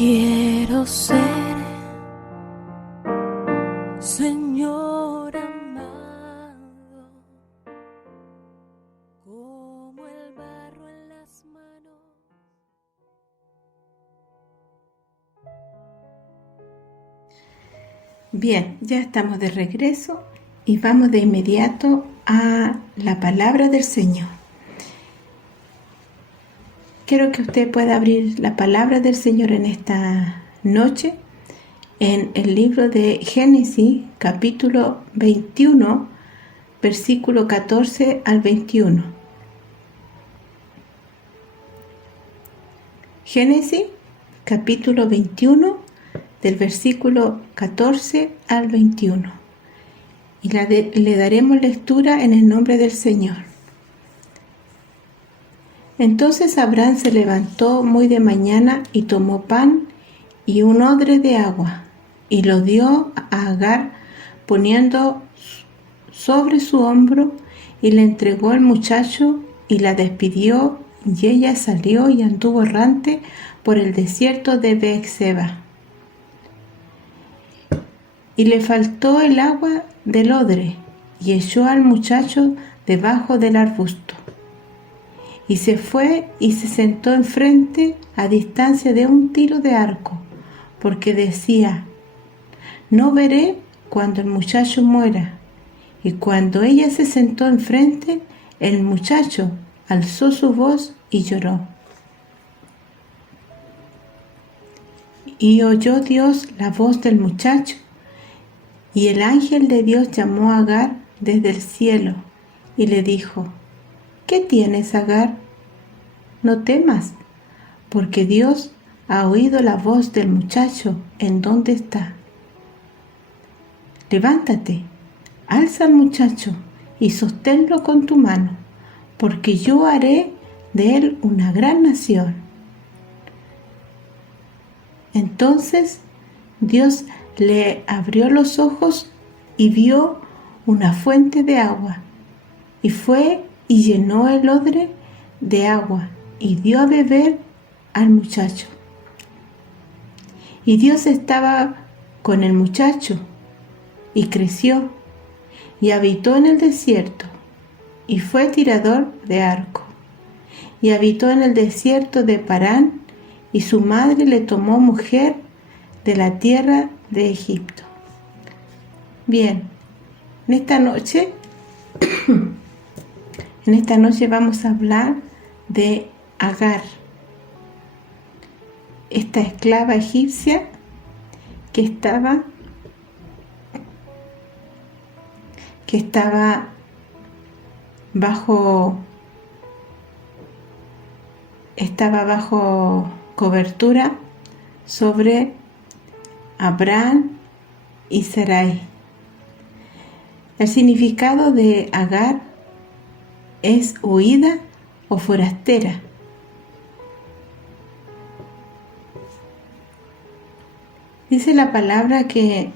Quiero ser, Señor amado, como el barro en las manos. Bien, ya estamos de regreso y vamos de inmediato a la palabra del Señor. Quiero que usted pueda abrir la palabra del Señor en esta noche en el libro de Génesis, capítulo 21, versículo 14 al 21. Génesis, capítulo 21, del versículo 14 al 21. Y le daremos lectura en el nombre del Señor. Entonces Abraham se levantó muy de mañana y tomó pan y un odre de agua y lo dio a Agar poniendo sobre su hombro y le entregó al muchacho y la despidió y ella salió y anduvo errante por el desierto de Beerseba. Y le faltó el agua del odre y echó al muchacho debajo del arbusto. Y se fue y se sentó enfrente a distancia de un tiro de arco, porque decía: no veré cuando el muchacho muera. Y cuando ella se sentó enfrente, el muchacho alzó su voz y lloró. Y oyó Dios la voz del muchacho, y el ángel de Dios llamó a Agar desde el cielo y le dijo: ¿qué tienes, Agar? No temas, porque Dios ha oído la voz del muchacho en donde está. Levántate, alza al muchacho y sosténlo con tu mano, porque yo haré de él una gran nación. Entonces Dios le abrió los ojos y vio una fuente de agua, y fue y llenó el odre de agua y dio a beber al muchacho. Y Dios estaba con el muchacho y creció y habitó en el desierto y fue tirador de arco y habitó en el desierto de Parán, y su madre le tomó mujer de la tierra de Egipto. Bien, en esta noche vamos a hablar de Agar, esta esclava egipcia que estaba bajo cobertura sobre Abraham y Sarai. El significado de Agar es huida o forastera. Dice la palabra que,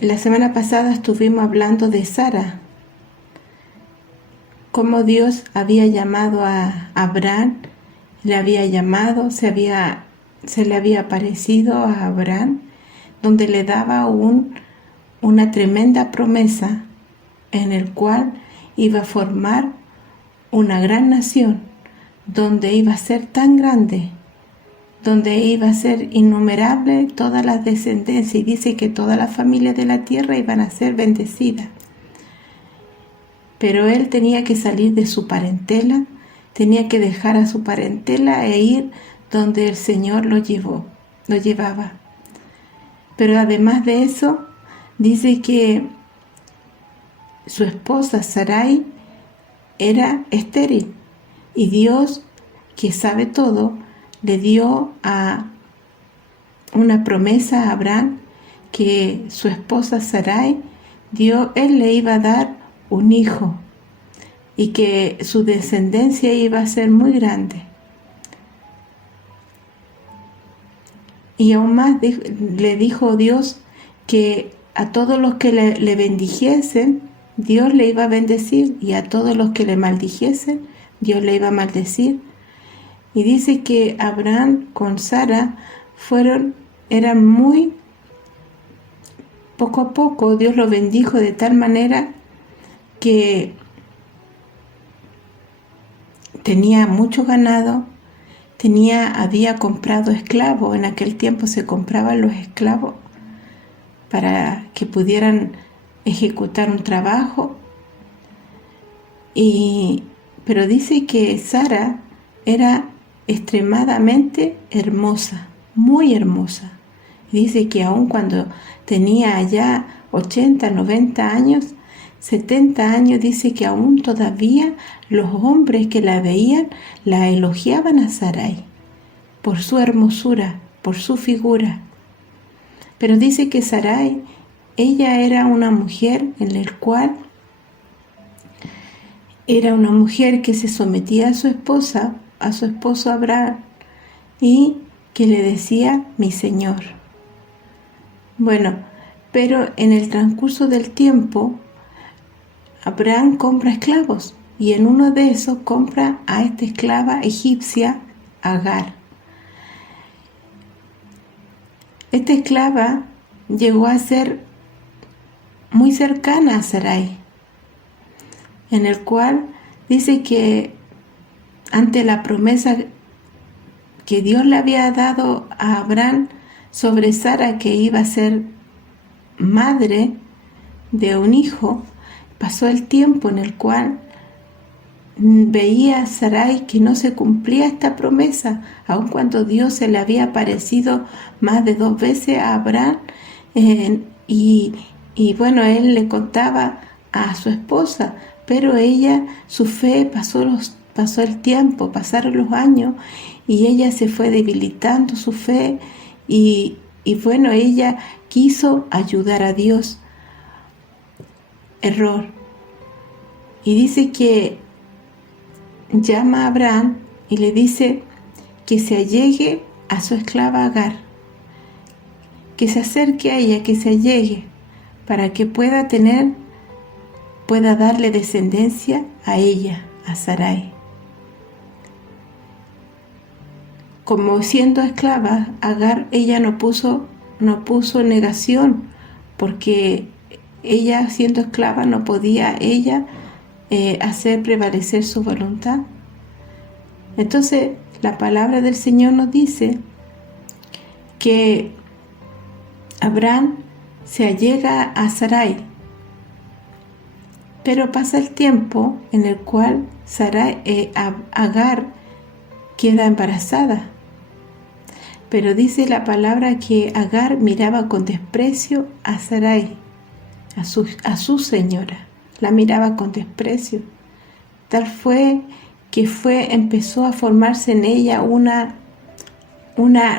la semana pasada estuvimos hablando de Sara, cómo Dios había llamado a Abraham, se le había aparecido a Abraham, donde le daba una tremenda promesa en el cual iba a formar una gran nación, donde iba a ser tan grande, donde iba a ser innumerable todas las descendencias, y dice que todas las familias de la tierra iban a ser bendecidas. Pero él tenía que salir de su parentela, tenía que dejar a su parentela e ir donde el Señor lo llevaba. Pero además de eso, dice que su esposa Sarai era estéril, y Dios, que sabe todo, le dio una promesa a Abraham que su esposa Sarai, él le iba a dar un hijo y que su descendencia iba a ser muy grande. Y aún más le dijo Dios que a todos los que le bendijesen, Dios le iba a bendecir, y a todos los que le maldijesen, Dios le iba a maldecir. Y dice que Abraham con Sara eran muy, poco a poco Dios lo bendijo de tal manera que tenía mucho ganado, había comprado esclavos. En aquel tiempo se compraban los esclavos para que pudieran ejecutar un trabajo. Pero dice que Sara era extremadamente hermosa, muy hermosa. Dice que aun cuando tenía ya 80, 90 años, 70 años, dice que aún todavía los hombres que la veían la elogiaban a Sarai por su hermosura, por su figura. Pero dice que Sarai, ella era una mujer en la cual era una mujer que se sometía a su esposo Abraham, y que le decía mi señor. Bueno, pero en el transcurso del tiempo, Abraham compra esclavos, y en uno de esos compra a esta esclava egipcia, Agar. Esta esclava llegó a ser muy cercana a Sarai, en el cual dice que ante la promesa que Dios le había dado a Abraham sobre Sara, que iba a ser madre de un hijo, pasó el tiempo en el cual veía a Sarai que no se cumplía esta promesa, aun cuando Dios se le había aparecido más de 2 veces a Abraham, y bueno, él le contaba a su esposa, pero ella, su fe, pasó el tiempo, pasaron los años, y ella se fue debilitando su fe, y bueno, ella quiso ayudar a Dios. Error. Y dice que llama a Abraham y le dice que se allegue a su esclava Agar, que se acerque a ella, que se allegue, para que pueda darle descendencia a ella, a Sarai. Como siendo esclava, Agar, ella no puso negación, porque ella, siendo esclava, no podía ella hacer prevalecer su voluntad. Entonces la palabra del Señor nos dice que Abraham se allega a Sarai, pero pasa el tiempo en el cual Agar queda embarazada. Pero dice la palabra que Agar miraba con desprecio a Sarai, a su señora, la miraba con desprecio. Tal fue que empezó a formarse en ella una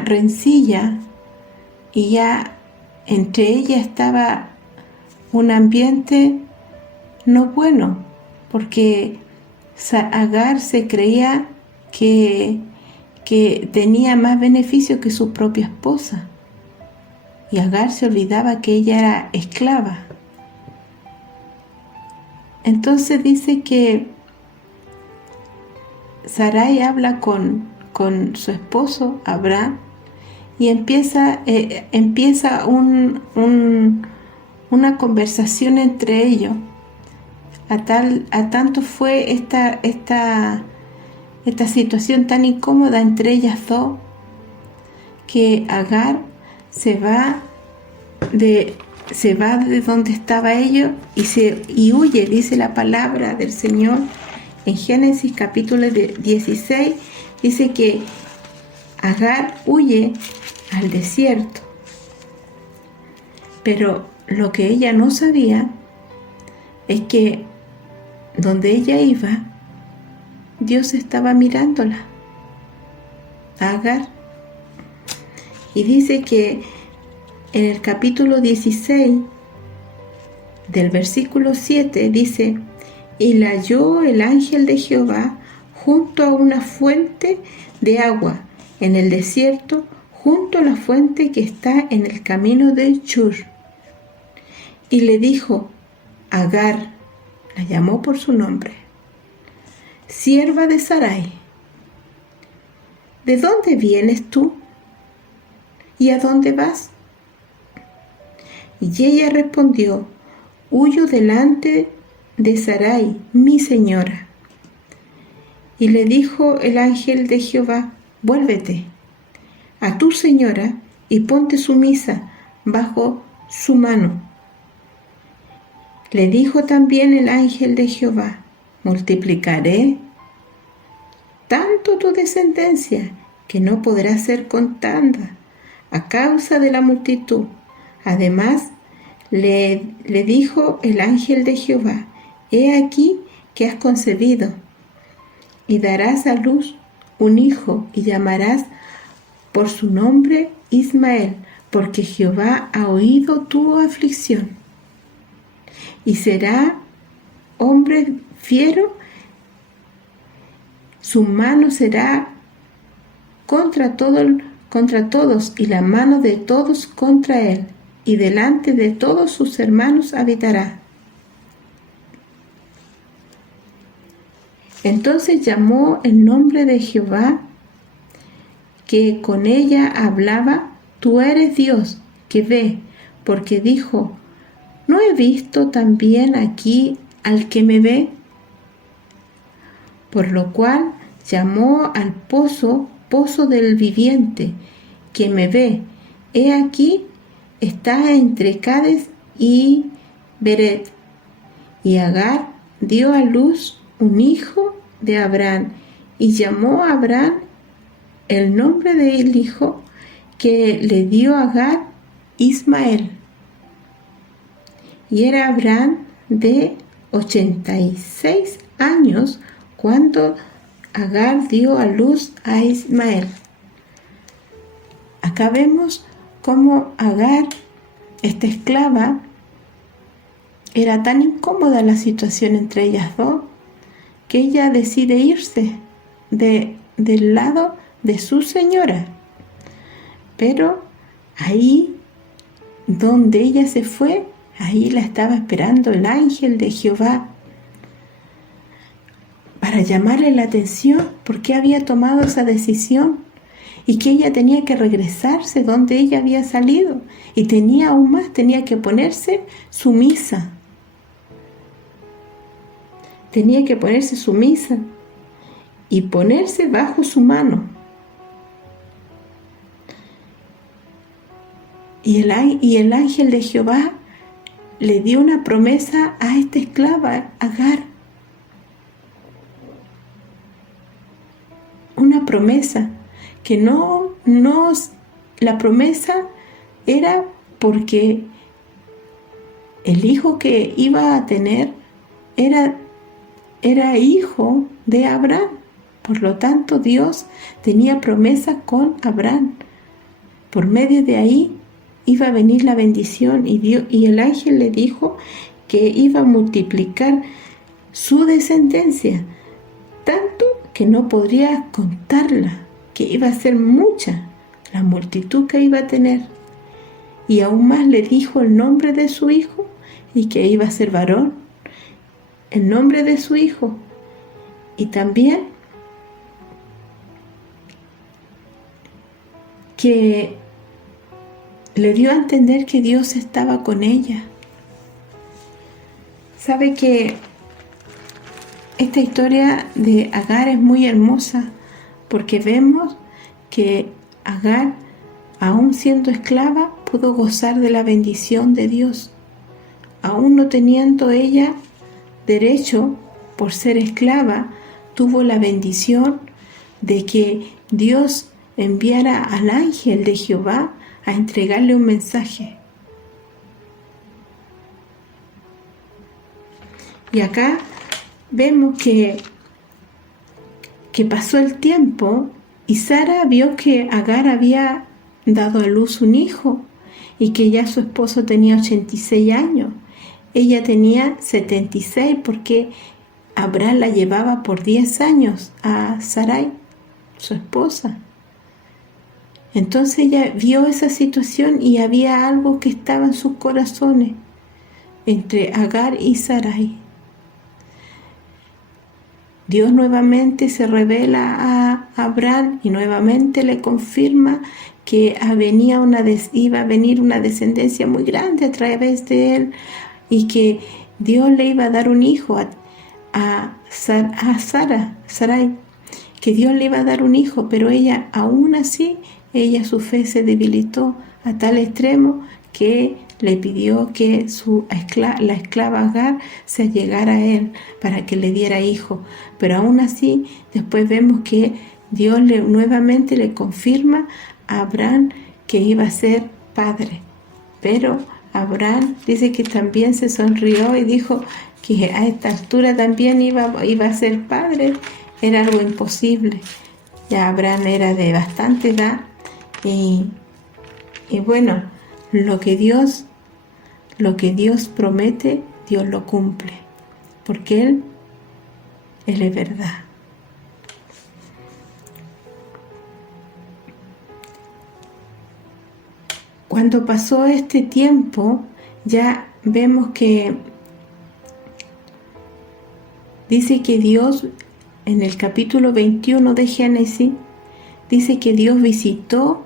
rencilla, y ya entre ella estaba un ambiente no bueno, porque Agar se creía que tenía más beneficio que su propia esposa, y Agar se olvidaba que ella era esclava. Entonces dice que Sarai habla con su esposo Abraham, y empieza una conversación entre ellos. A tanto fue esta situación tan incómoda entre ellas dos, que Agar se va de donde estaba ellos y huye. Dice la palabra del Señor en Génesis capítulo 16, dice que Agar huye al desierto. Pero lo que ella no sabía es que donde ella iba, Dios estaba mirándola, a Agar. Y dice que en el capítulo 16, del versículo 7, dice: y la halló el ángel de Jehová junto a una fuente de agua en el desierto, junto a la fuente que está en el camino de Shur. Y le dijo: Agar, la llamó por su nombre. sierva de Sarai, ¿de dónde vienes tú? ¿Y a dónde vas? Y ella respondió, huyo delante de Sarai, mi señora. Y le dijo el ángel de Jehová, vuélvete a tu señora y ponte sumisa bajo su mano. Le dijo también el ángel de Jehová, multiplicaré tanto tu descendencia que no podrá ser contada a causa de la multitud. Además, le dijo el ángel de Jehová, he aquí que has concebido y darás a luz un hijo y llamarás por su nombre Ismael, porque Jehová ha oído tu aflicción. Y será hombre fiero, su mano será contra todos y la mano de todos contra él, y delante de todos sus hermanos habitará. Entonces llamó el nombre de Jehová, que con ella hablaba, tú eres Dios, que ve, porque dijo, ¿no he visto también aquí al que me ve? Por lo cual llamó al pozo del viviente, que me ve. He aquí, está entre Cades y Beret. Y Agar dio a luz un hijo de Abraham, y llamó a Abraham el nombre del hijo que le dio a Agar, Ismael. Y era Abraham de 86 años cuando Agar dio a luz a Ismael. Acá vemos cómo Agar, esta esclava, era tan incómoda la situación entre ellas dos, que ella decide irse del lado de su señora. Pero ahí donde ella se fue, ahí la estaba esperando el ángel de Jehová para llamarle la atención por qué había tomado esa decisión y que ella tenía que regresarse donde ella había salido, y tenía que ponerse sumisa. Tenía que ponerse sumisa y ponerse bajo su mano. Y el ángel de Jehová le dio una promesa a esta esclava, Agar. Una promesa que la promesa era porque el hijo que iba a tener era hijo de Abraham. Por lo tanto, Dios tenía promesa con Abraham. Por medio de ahí iba a venir la bendición, y el ángel le dijo que iba a multiplicar su descendencia, tanto que no podría contarla, que iba a ser mucha la multitud que iba a tener. Y aún más le dijo el nombre de su hijo, y que iba a ser varón, el nombre de su hijo. Y también que le dio a entender que Dios estaba con ella. Sabe que esta historia de Agar es muy hermosa, porque vemos que Agar, aún siendo esclava, pudo gozar de la bendición de Dios. Aún no teniendo ella derecho por ser esclava, tuvo la bendición de que Dios enviara al ángel de Jehová a entregarle un mensaje. Y acá vemos que pasó el tiempo y Sara vio que Agar había dado a luz un hijo y que ya su esposo tenía 86 años. Ella tenía 76 porque Abraham la llevaba por 10 años a Sarai, su esposa. Entonces ella vio esa situación y había algo que estaba en sus corazones entre Agar y Sarai. Dios nuevamente se revela a Abraham y nuevamente le confirma que iba a venir una descendencia muy grande a través de él y que Dios le iba a dar un hijo a Sarai, que Dios le iba a dar un hijo, pero ella aún así, su fe se debilitó a tal extremo que le pidió que la esclava Agar se allegara a él para que le diera hijo. Pero aún así, después vemos que Dios nuevamente le confirma a Abraham que iba a ser padre. Pero Abraham dice que también se sonrió y dijo que a esta altura también iba a ser padre. Era algo imposible. Ya Abraham era de bastante edad y bueno, lo que Dios promete, Dios lo cumple, porque Él es verdad. Cuando pasó este tiempo, ya vemos que dice que Dios, en el capítulo 21 de Génesis, dice que Dios visitó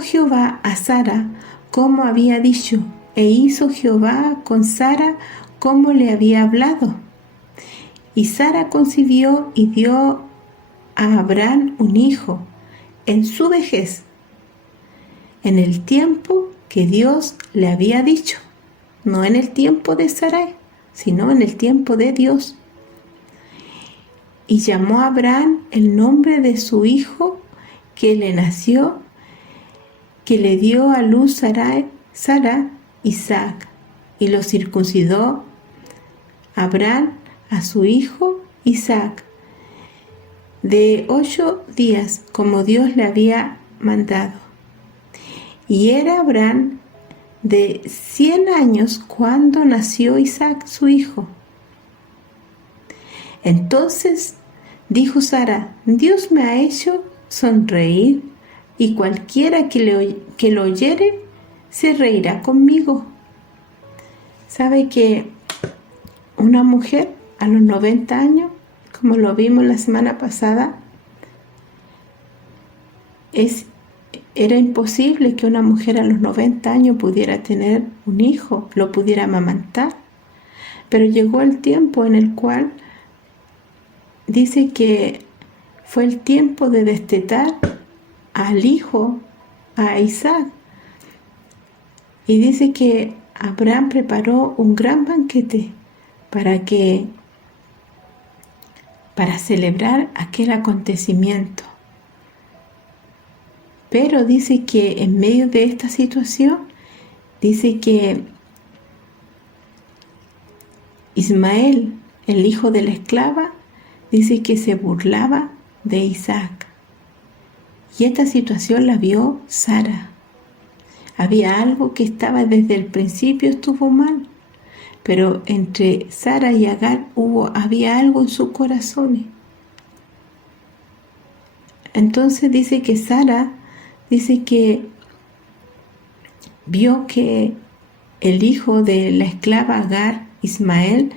Jehová a Sara como había dicho, e hizo Jehová con Sara como le había hablado. Y Sara concibió y dio a Abraham un hijo en su vejez, en el tiempo que Dios le había dicho, no en el tiempo de Sarai, sino en el tiempo de Dios. Y llamó a Abraham el nombre de su hijo que le nació, que le dio a luz Sara, Isaac, y lo circuncidó Abraham a su hijo Isaac de 8 días, como Dios le había mandado. Y era Abraham de 100 años cuando nació Isaac su hijo. Entonces dijo Sara: Dios me ha hecho sonreír, y cualquiera que lo oyere se reirá conmigo. ¿Sabe que una mujer a los 90 años, como lo vimos la semana pasada, era imposible que una mujer a los 90 años pudiera tener un hijo, lo pudiera amamantar? Pero llegó el tiempo en el cual dice que fue el tiempo de destetar al hijo, a Isaac. Y dice que Abraham preparó un gran banquete para celebrar aquel acontecimiento. Pero dice que en medio de esta situación, dice que Ismael, el hijo de la esclava, dice que se burlaba de Isaac. Y esta situación la vio Sara. Había algo que estaba desde el principio estuvo mal, pero entre Sara y Agar había algo en sus corazones. Entonces dice que Sara vio que el hijo de la esclava Agar, Ismael,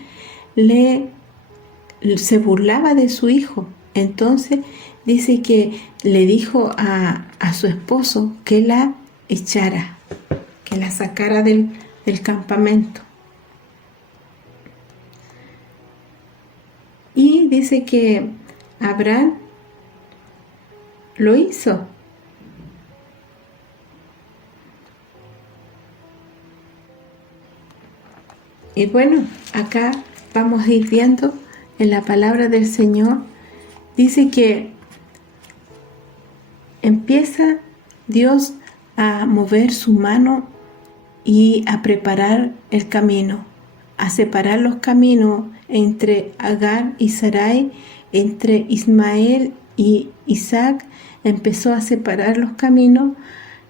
se burlaba de su hijo. Entonces dice que le dijo a su esposo que la echara, que la sacara del campamento. Y dice que Abraham lo hizo. Y bueno, acá vamos a ir viendo en la palabra del Señor, dice que empieza Dios a mover su mano y a preparar el camino, a separar los caminos entre Agar y Sarai, entre Ismael y Isaac. Empezó a separar los caminos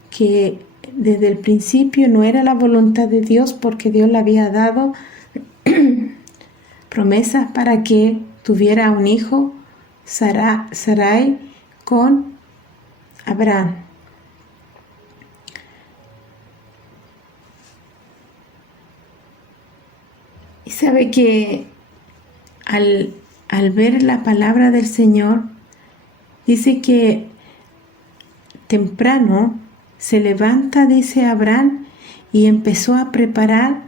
que desde el principio no era la voluntad de Dios, porque Dios le había dado promesas para que tuviera un hijo, Sarai, con Abraham. Y sabe que al ver la palabra del Señor, dice que temprano se levanta, dice Abraham, y empezó a preparar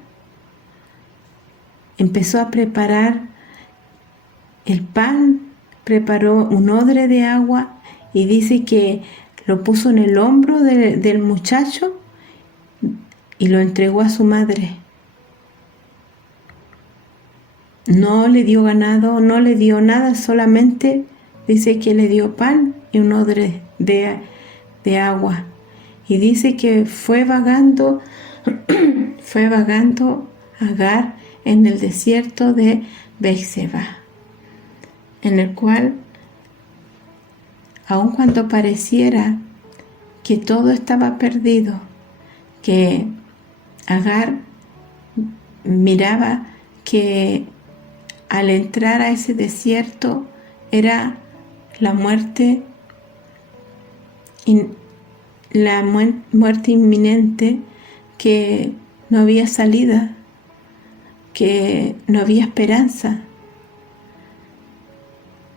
el pan, preparó un odre de agua y dice que lo puso en el hombro del muchacho y lo entregó a su madre. No le dio ganado, no le dio nada, solamente dice que le dio pan y un odre de agua. Y dice que fue vagando Agar en el desierto de Beerseba, en el cual, aun cuando pareciera que todo estaba perdido, que Agar miraba que al entrar a ese desierto era la muerte inminente, que no había salida, que no había esperanza,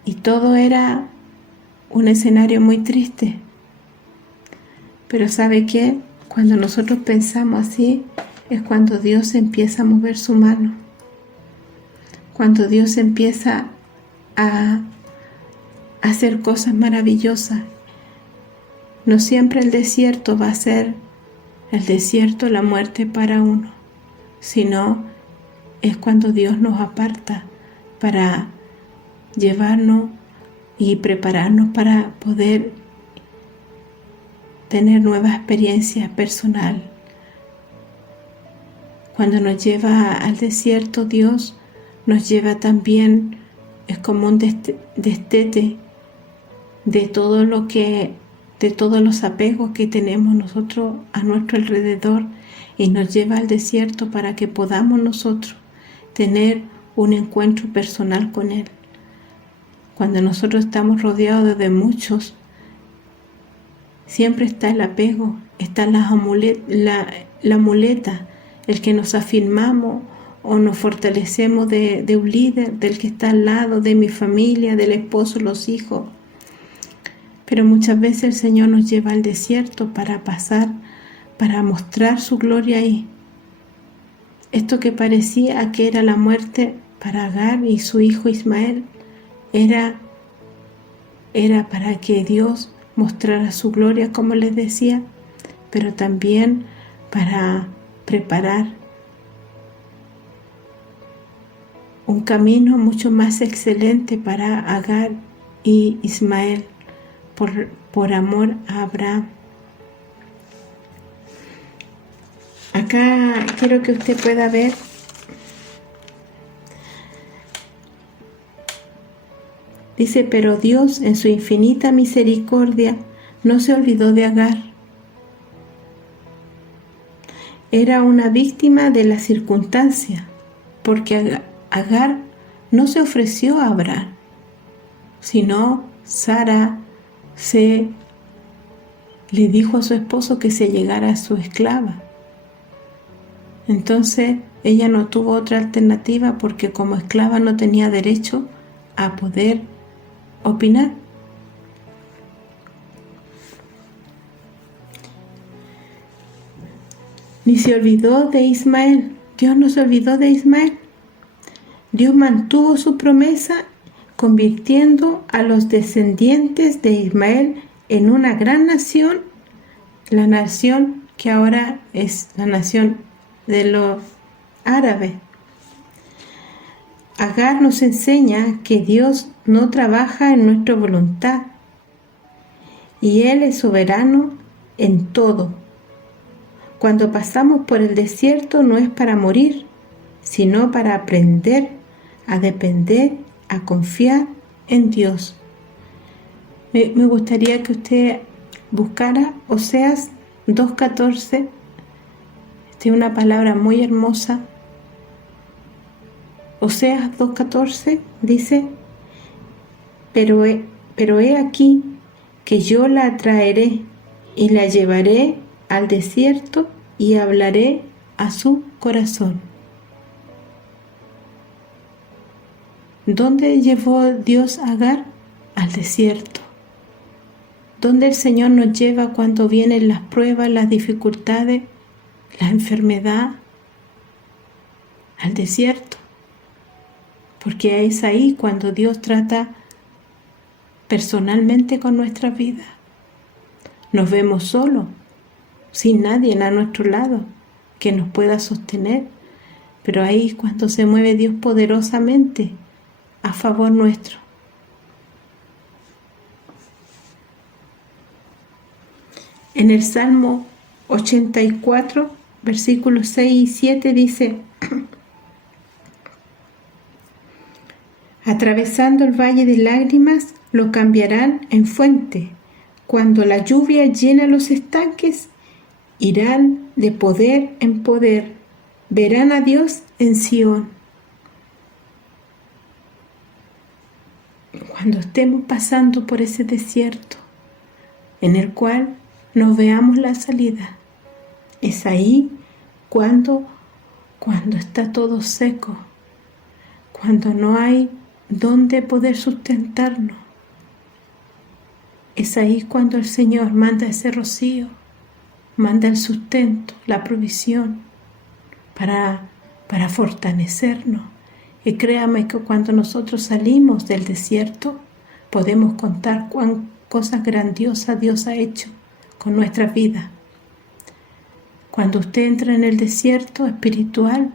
y todo era un escenario muy triste. Pero ¿sabe qué? Cuando nosotros pensamos así es cuando Dios empieza a mover su mano, cuando Dios empieza a hacer cosas maravillosas. No siempre el desierto va a ser el desierto, la muerte para uno, sino es cuando Dios nos aparta para llevarnos y prepararnos para poder tener nuevas experiencias personales. Cuando nos lleva al desierto, Dios nos lleva también, es como un destete de todos los apegos que tenemos nosotros a nuestro alrededor, y nos lleva al desierto para que podamos nosotros tener un encuentro personal con Él. Cuando nosotros estamos rodeados de muchos, siempre está el apego, está la muleta, el que nos afirmamos o nos fortalecemos de un líder, del que está al lado, de mi familia, del esposo, los hijos. Pero muchas veces el Señor nos lleva al desierto para mostrar su gloria ahí. Esto que parecía que era la muerte para Agar y su hijo Ismael, era para que Dios mostrara su gloria, como les decía, pero también para preparar un camino mucho más excelente para Agar y Ismael, por amor a Abraham. Acá quiero que usted pueda ver dice, pero Dios en su infinita misericordia no se olvidó de Agar. Era una víctima de la circunstancia, porque Agar no se ofreció a Abraham, sino Sara le dijo a su esposo que se llegara a su esclava. Entonces ella no tuvo otra alternativa, porque como esclava no tenía derecho a poder opinar. Ni se olvidó de Ismael. Dios no se olvidó de Ismael. Dios mantuvo su promesa, convirtiendo a los descendientes de Ismael en una gran nación, la nación que ahora es la nación de los árabes. Agar nos enseña que Dios no trabaja en nuestra voluntad y Él es soberano en todo. Cuando pasamos por el desierto no es para morir, sino para aprender a depender, a confiar en Dios. Me gustaría que usted buscara Oseas 2:14. Esta es una palabra muy hermosa. Oseas 2:14 dice, pero he aquí que yo la traeré y la llevaré al desierto y hablaré a su corazón. ¿Dónde llevó Dios a Agar? Al desierto. ¿Dónde el Señor nos lleva cuando vienen las pruebas, las dificultades, la enfermedad? Al desierto. Porque es ahí cuando Dios trata personalmente con nuestra vida. Nos vemos solos, sin nadie a nuestro lado que nos pueda sostener, pero ahí es cuando se mueve Dios poderosamente a favor nuestro. En el Salmo 84, versículos 6 y 7 dice: atravesando el valle de lágrimas, lo cambiarán en fuente. Cuando la lluvia llena los estanques, irán de poder en poder. Verán a Dios en Sión. Cuando estemos pasando por ese desierto en el cual no veamos la salida, es ahí cuando está todo seco, cuando no hay donde poder sustentarnos. Es ahí cuando el Señor manda ese rocío, manda el sustento, la provisión para fortalecernos. Y créame que cuando nosotros salimos del desierto, podemos contar cuán cosas grandiosas Dios ha hecho con nuestra vida. Cuando usted entra en el desierto espiritual,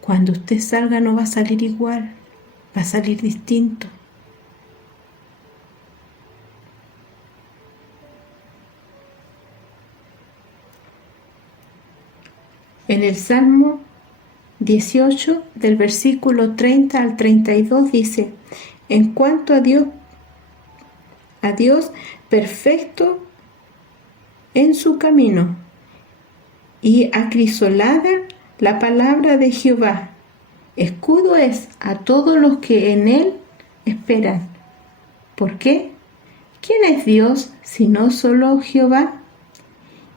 cuando usted salga no va a salir igual, va a salir distinto. En el Salmo 18, del versículo 30 al 32 dice: en cuanto a Dios perfecto en su camino, y acrisolada la palabra de Jehová. Escudo es a todos los que en él esperan. ¿Por qué? ¿Quién es Dios sino solo Jehová?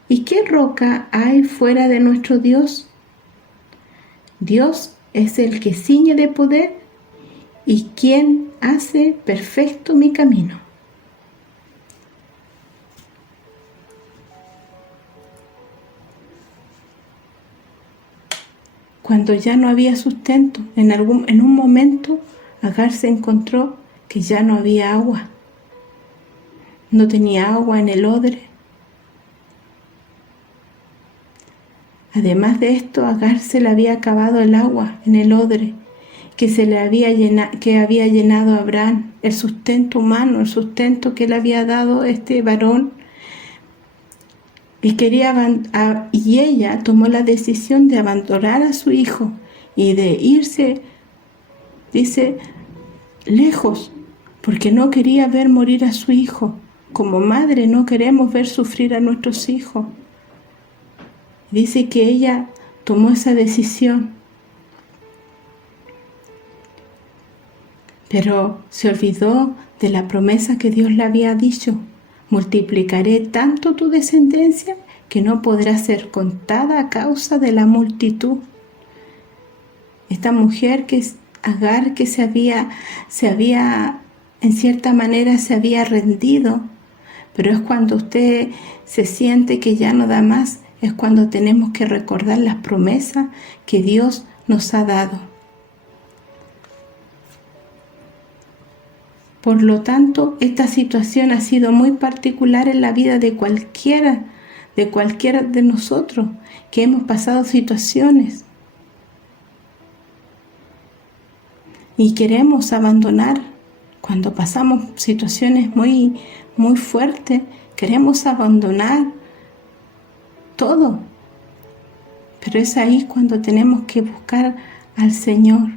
¿Y qué roca hay fuera de nuestro Dios? Dios es el que ciñe de poder y quien hace perfecto mi camino. Cuando ya no había sustento, en un momento Agar se encontró que ya no había agua. No tenía agua en el odre. Además de esto, a Agar se le había acabado el agua en el odre que había llenado a Abraham, el sustento humano, el sustento que le había dado este varón. Y ella tomó la decisión de abandonar a su hijo y de irse, dice, lejos, porque no quería ver morir a su hijo. Como madre no queremos ver sufrir a nuestros hijos. Dice que ella tomó esa decisión, pero se olvidó de la promesa que Dios le había dicho: multiplicaré tanto tu descendencia que no podrá ser contada a causa de la multitud. Esta mujer que es Agar, que se había en cierta manera se había rendido, pero es cuando usted se siente que ya no da más, es cuando tenemos que recordar las promesas que Dios nos ha dado. Por lo tanto, esta situación ha sido muy particular en la vida de cualquiera de nosotros que hemos pasado situaciones y queremos abandonar. Cuando pasamos situaciones muy, muy fuertes, queremos abandonar todo, pero es ahí cuando tenemos que buscar al Señor.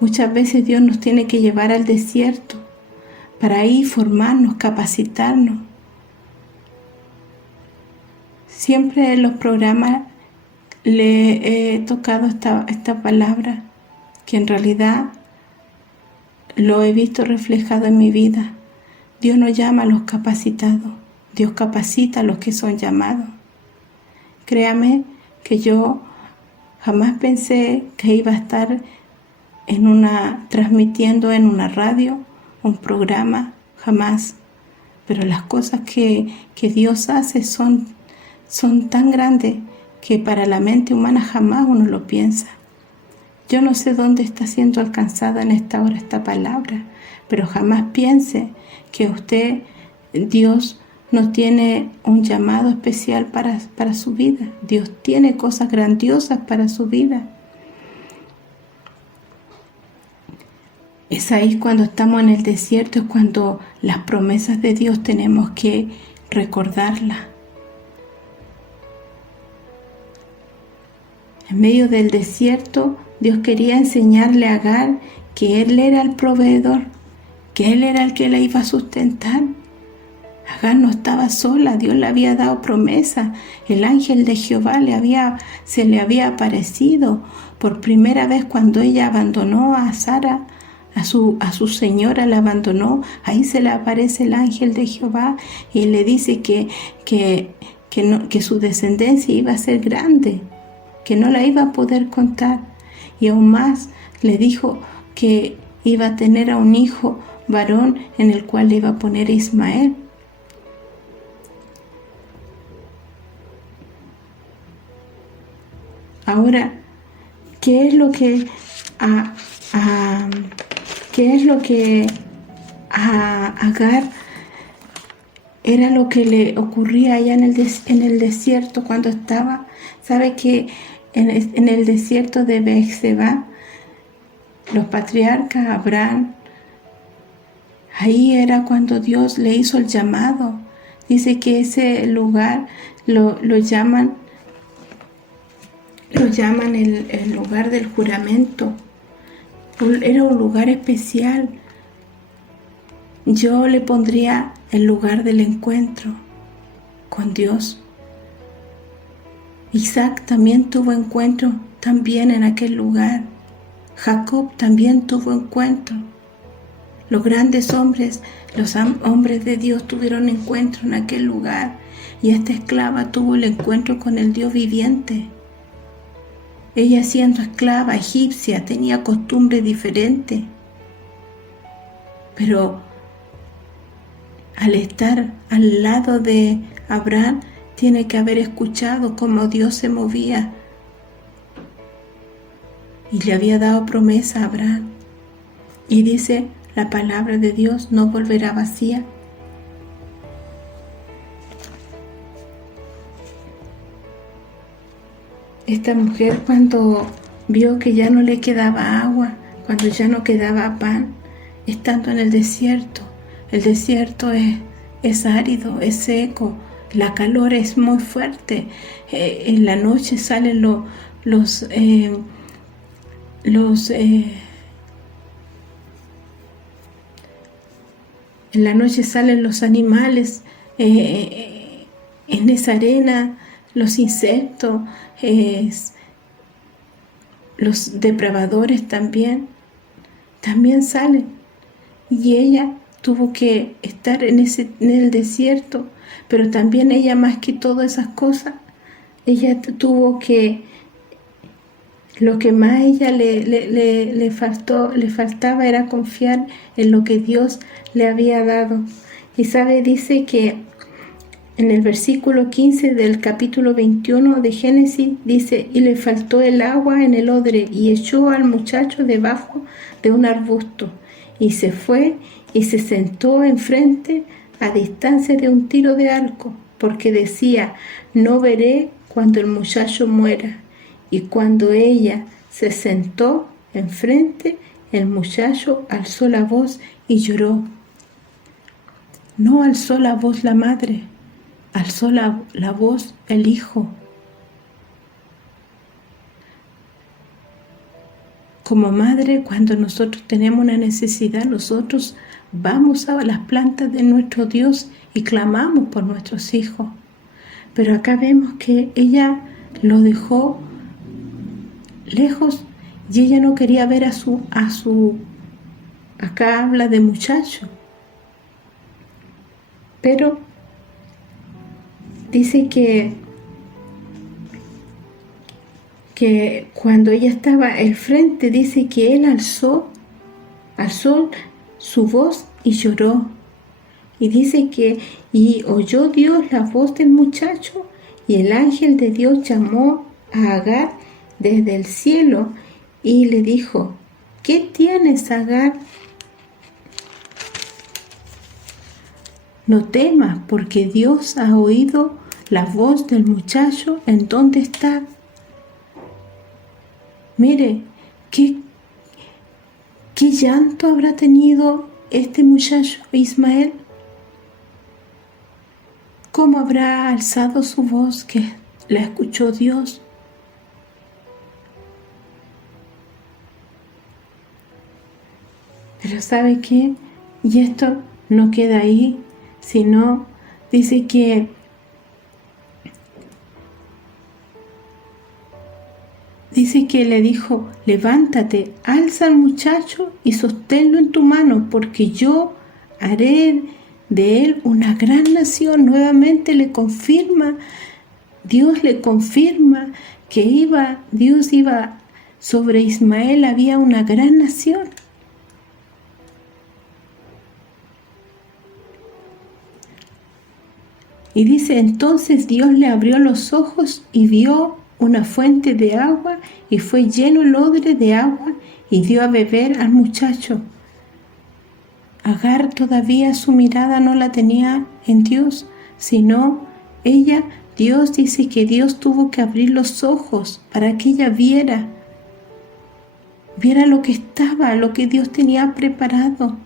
Muchas veces Dios nos tiene que llevar al desierto para ahí formarnos, capacitarnos. Siempre en los programas le he tocado esta palabra, que en realidad lo he visto reflejado en mi vida. Dios no llama a los capacitados, Dios capacita a los que son llamados. Créame que yo Jamás pensé que iba a estar transmitiendo en una radio, un programa, jamás. Pero las cosas que Dios hace son tan grandes que para la mente humana jamás uno lo piensa. Yo no sé dónde está siendo alcanzada en esta hora esta palabra, pero jamás piense que Dios no tiene un llamado especial para su vida. Dios tiene cosas grandiosas para su vida. Es ahí cuando estamos en el desierto, es cuando las promesas de Dios tenemos que recordarlas. En medio del desierto, Dios quería enseñarle a Agar que Él era el proveedor, que Él era el que la iba a sustentar. Agar no estaba sola, Dios le había dado promesa. El ángel de Jehová se le había aparecido por primera vez cuando ella abandonó a Sara, a su señora la abandonó. Ahí se le aparece el ángel de Jehová y le dice que su descendencia iba a ser grande, que no la iba a poder contar. Y aún más le dijo que iba a tener a un hijo varón en el cual le iba a poner Ismael. Ahora, ¿qué es lo que a Agar era lo que le ocurría allá en el desierto cuando estaba? ¿Sabe que en el desierto de Beerseba, los patriarcas, Abraham, ahí era cuando Dios le hizo el llamado? Dice que ese lugar lo llaman el lugar del juramento. Era un lugar especial. Yo le pondría el lugar del encuentro con Dios. Isaac también tuvo encuentro también en aquel lugar. Jacob también tuvo encuentro. Los grandes hombres, los hombres de Dios tuvieron encuentro en aquel lugar. Y esta esclava tuvo el encuentro con el Dios viviente. Ella, siendo esclava egipcia, tenía costumbres diferentes. Pero al estar al lado de Abraham, tiene que haber escuchado cómo Dios se movía. Y le había dado promesa a Abraham. Y dice la palabra de Dios, no volverá vacía. Esta mujer, cuando vio que ya no le quedaba agua, cuando ya no quedaba pan, estando en el desierto es árido, es seco, la calor es muy fuerte. En la noche salen en la noche salen los animales en esa arena, los insectos, los depredadores también salen. Y ella tuvo que estar en el desierto, pero también ella, más que todas esas cosas, ella tuvo que, lo que más a ella le faltaba era confiar en lo que Dios le había dado. Y dice que en el versículo 15 del capítulo 21 de Génesis, dice, y le faltó el agua en el odre, y echó al muchacho debajo de un arbusto, y se fue y se sentó enfrente a distancia de un tiro de arco, porque decía, no veré cuando el muchacho muera. Y cuando ella se sentó enfrente, el muchacho alzó la voz y lloró. No alzó la voz la madre, alzó la voz el hijo. Como madre, cuando nosotros tenemos una necesidad, nosotros vamos a las plantas de nuestro Dios y clamamos por nuestros hijos. Pero acá vemos que ella lo dejó lejos y ella no quería ver acá habla de muchacho, pero dice que que cuando ella estaba al frente, dice que él alzó su voz y lloró. Y dice que, y oyó Dios la voz del muchacho, y el ángel de Dios llamó a Agar desde el cielo y le dijo: ¿qué tienes, Agar? No temas, porque Dios ha oído la voz del muchacho en donde está. Mire, qué llanto habrá tenido este muchacho Ismael. ¿Cómo habrá alzado su voz que la escuchó Dios? Pero ¿sabe qué? Y esto no queda ahí, sino dice que le dijo: levántate, alza al muchacho y sosténlo en tu mano, porque yo haré de él una gran nación. Nuevamente Dios le confirma que Dios iba sobre Ismael, había una gran nación. Y dice: entonces Dios le abrió los ojos y vio una fuente de agua, y fue lleno el odre de agua y dio a beber al muchacho. Agar todavía su mirada no la tenía en Dios, sino Dios dice que Dios tuvo que abrir los ojos para que ella viera lo que Dios tenía preparado.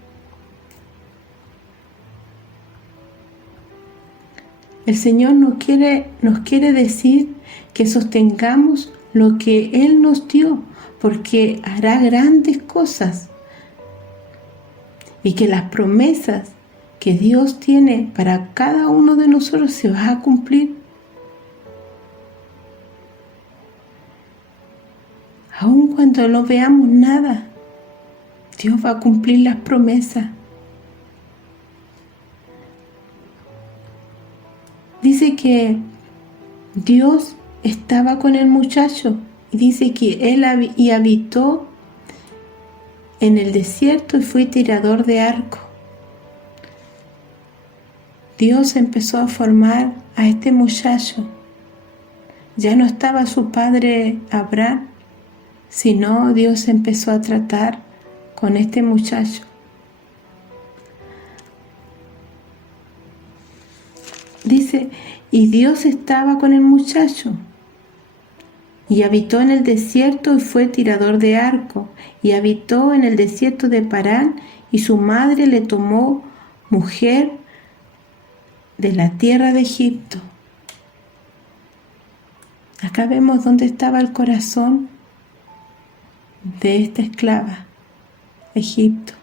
El Señor nos quiere decir que sostengamos lo que Él nos dio, porque hará grandes cosas, y que las promesas que Dios tiene para cada uno de nosotros se van a cumplir. Aun cuando no veamos nada, Dios va a cumplir las promesas. Dice que Dios estaba con el muchacho, y dice que él habitó en el desierto y fue tirador de arco. Dios empezó a formar a este muchacho. Ya no estaba su padre Abraham, sino Dios empezó a tratar con este muchacho. Dice: y Dios estaba con el muchacho, y habitó en el desierto y fue tirador de arco, y habitó en el desierto de Parán, y su madre le tomó mujer de la tierra de Egipto. Acá vemos dónde estaba el corazón de esta esclava, Egipto.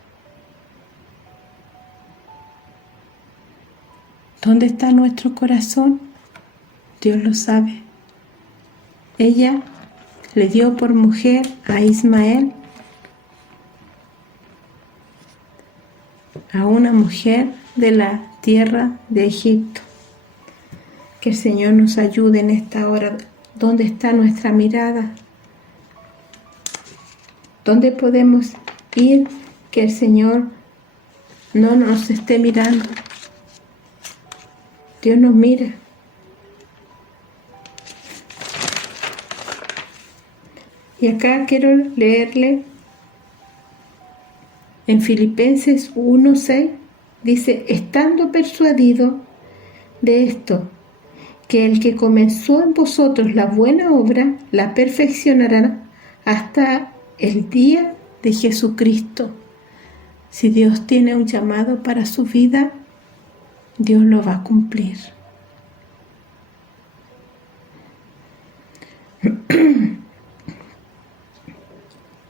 ¿Dónde está nuestro corazón? Dios lo sabe. Ella le dio por mujer a Ismael, a una mujer de la tierra de Egipto. Que el Señor nos ayude en esta hora. ¿Dónde está nuestra mirada? ¿Dónde podemos ir que el Señor no nos esté mirando? Dios nos mira. Y acá quiero leerle en Filipenses 1:6, dice: estando persuadido de esto, que el que comenzó en vosotros la buena obra, la perfeccionará hasta el día de Jesucristo. Si Dios tiene un llamado para su vida, Dios lo va a cumplir.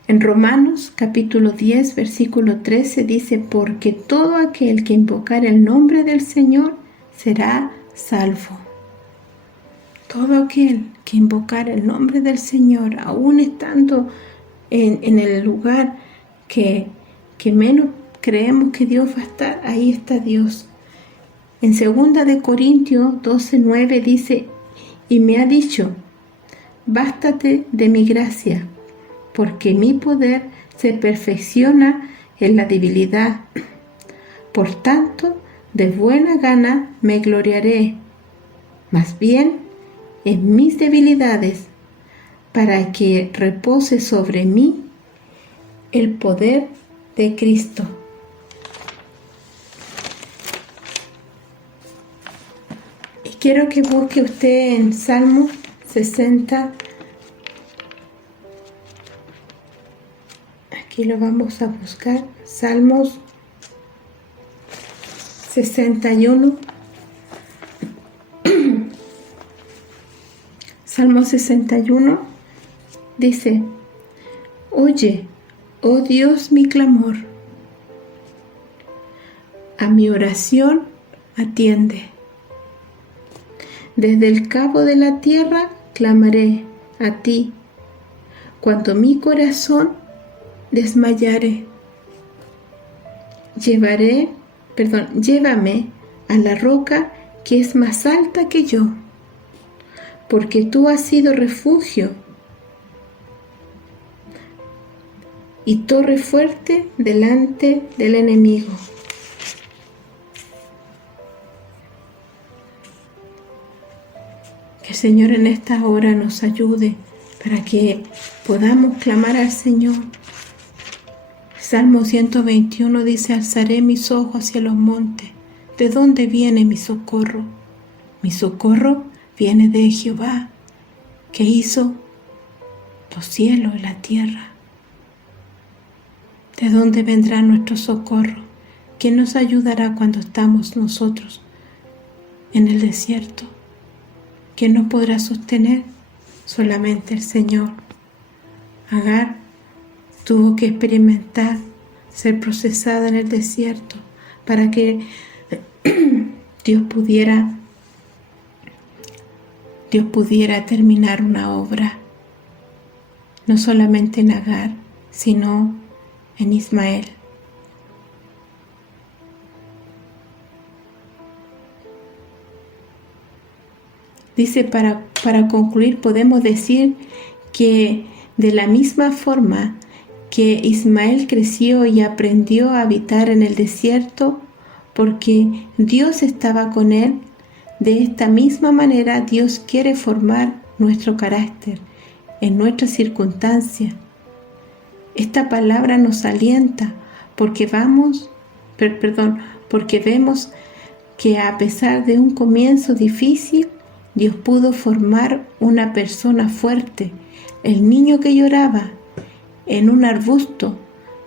En Romanos capítulo 10, versículo 13 dice: porque todo aquel que invocar el nombre del Señor será salvo. Todo aquel que invocar el nombre del Señor, aún estando en el lugar que menos creemos que Dios va a estar, ahí está Dios. En 2 de Corintios 12:9 dice: y me ha dicho: bástate de mi gracia, porque mi poder se perfecciona en la debilidad. Por tanto, de buena gana me gloriaré, más bien en mis debilidades, para que repose sobre mí el poder de Cristo. Y quiero que busque usted en Salmo 60. Aquí lo vamos a buscar. Salmos 61. Salmo 61 dice: Oye, oh Dios, mi clamor. A mi oración atiende. Desde el cabo de la tierra clamaré a ti, cuando mi corazón desmayare. Llévame a la roca que es más alta que yo, porque tú has sido refugio y torre fuerte delante del enemigo. Que el Señor en esta hora nos ayude para que podamos clamar al Señor. Salmo 121 dice: alzaré mis ojos hacia los montes. ¿De dónde viene mi socorro? Mi socorro viene de Jehová, que hizo los cielos y la tierra. ¿De dónde vendrá nuestro socorro? ¿Quién nos ayudará cuando estamos nosotros en el desierto? ¿Quién nos podrá sostener? Solamente el Señor. Agar tuvo que experimentar ser procesada en el desierto para que Dios pudiera terminar una obra, no solamente en Agar, sino en Ismael. Dice, para concluir, podemos decir que de la misma forma que Ismael creció y aprendió a habitar en el desierto porque Dios estaba con él, de esta misma manera Dios quiere formar nuestro carácter en nuestras circunstancias. Esta palabra nos alienta porque vemos que a pesar de un comienzo difícil, Dios pudo formar una persona fuerte. El niño que lloraba en un arbusto,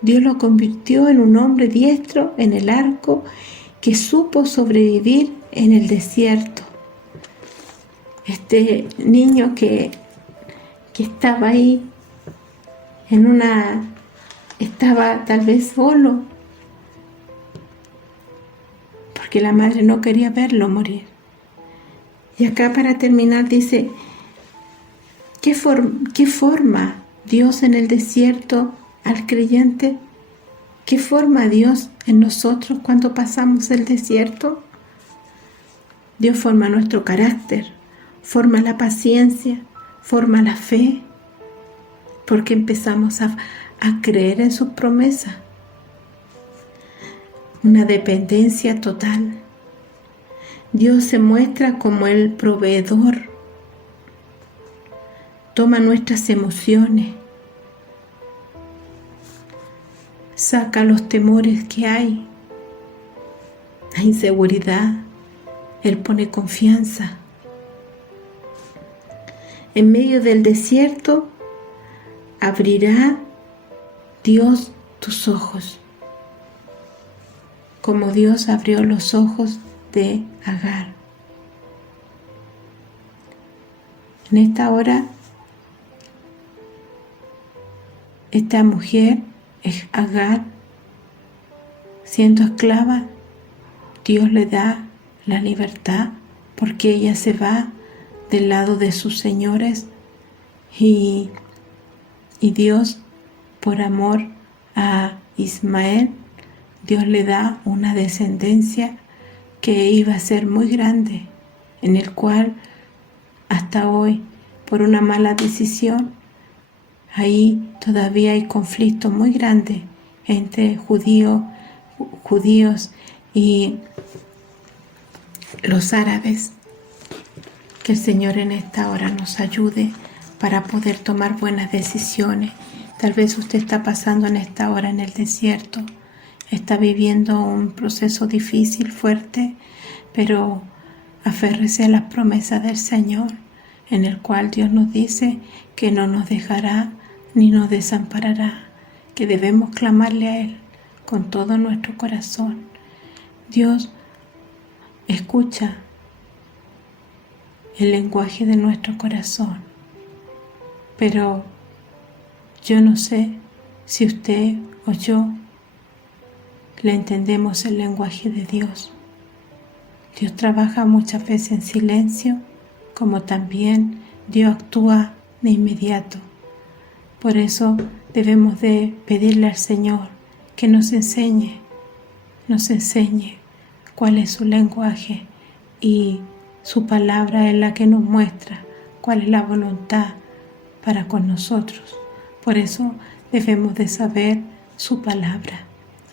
Dios lo convirtió en un hombre diestro en el arco que supo sobrevivir en el desierto. Este niño que estaba ahí estaba tal vez solo, porque la madre no quería verlo morir. Y acá para terminar dice, ¿qué forma Dios en el desierto al creyente? ¿Qué forma Dios en nosotros cuando pasamos el desierto? Dios forma nuestro carácter, forma la paciencia, forma la fe, porque empezamos a creer en sus promesas. Una dependencia total. Dios se muestra como el proveedor. Toma nuestras emociones, saca los temores que hay, la inseguridad. Él pone confianza. En medio del desierto, abrirá Dios tus ojos, como Dios abrió los ojos de Agar. En esta hora, esta mujer, Agar, siendo esclava, Dios le da la libertad porque ella se va del lado de sus señores y Dios, por amor a Ismael, Dios le da una descendencia que iba a ser muy grande, en el cual hasta hoy por una mala decisión. Ahí todavía hay conflicto muy grande entre judíos y los árabes. Que el Señor en esta hora nos ayude para poder tomar buenas decisiones. Tal vez usted está pasando en esta hora en el desierto, está viviendo un proceso difícil, fuerte, pero aférrese a las promesas del Señor, en el cual Dios nos dice que no nos dejará ni nos desamparará, que debemos clamarle a Él con todo nuestro corazón. Dios escucha el lenguaje de nuestro corazón, pero yo no sé si usted o yo le entendemos el lenguaje de Dios. Dios trabaja muchas veces en silencio, como también Dios actúa de inmediato. Por eso debemos de pedirle al Señor que nos enseñe cuál es su lenguaje, y su palabra es la que nos muestra cuál es la voluntad para con nosotros. Por eso debemos de saber su palabra.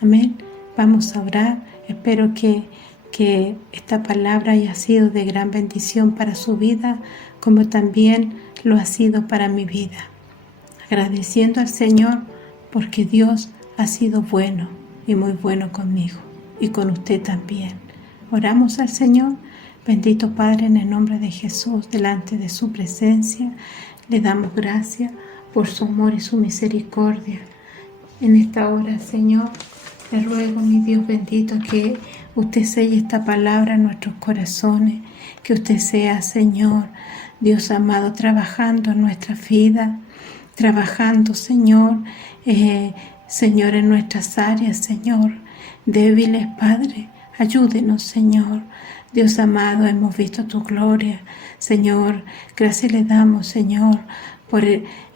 Amén. Vamos a orar. Espero que esta palabra haya sido de gran bendición para su vida, como también lo ha sido para mi vida. Agradeciendo al Señor porque Dios ha sido bueno y muy bueno conmigo y con usted también. Oramos al Señor. Bendito Padre, en el nombre de Jesús, delante de su presencia, le damos gracias por su amor y su misericordia. En esta hora, Señor, le ruego, mi Dios bendito, que usted selle esta palabra en nuestros corazones, que usted sea, Señor, Dios amado, trabajando en nuestra vida, trabajando, Señor, Señor, en nuestras áreas, Señor, débiles, Padre. Ayúdenos, Señor. Dios amado, hemos visto tu gloria. Señor, gracias le damos, Señor, por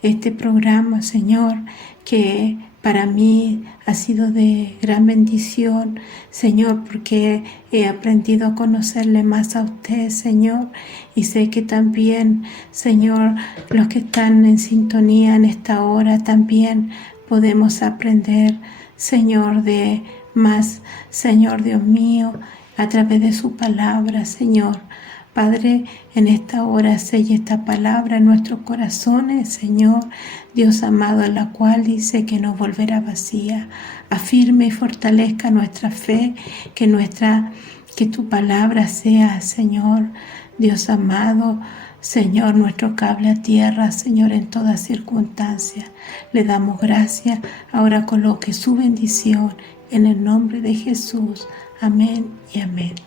este programa, Señor, que para mí ha sido de gran bendición, Señor, porque he aprendido a conocerle más a usted, Señor, y sé que también, Señor, los que están en sintonía en esta hora también podemos aprender, Señor, de más, Señor Dios mío, a través de su palabra, Señor. Padre, en esta hora sella esta palabra en nuestros corazones, Señor, Dios amado, en la cual dice que no volverá vacía. Afirme y fortalezca nuestra fe, que tu palabra sea, Señor, Dios amado, Señor, nuestro cable a tierra, Señor, en toda circunstancia. Le damos gracias. Ahora coloque su bendición en el nombre de Jesús. Amén y amén.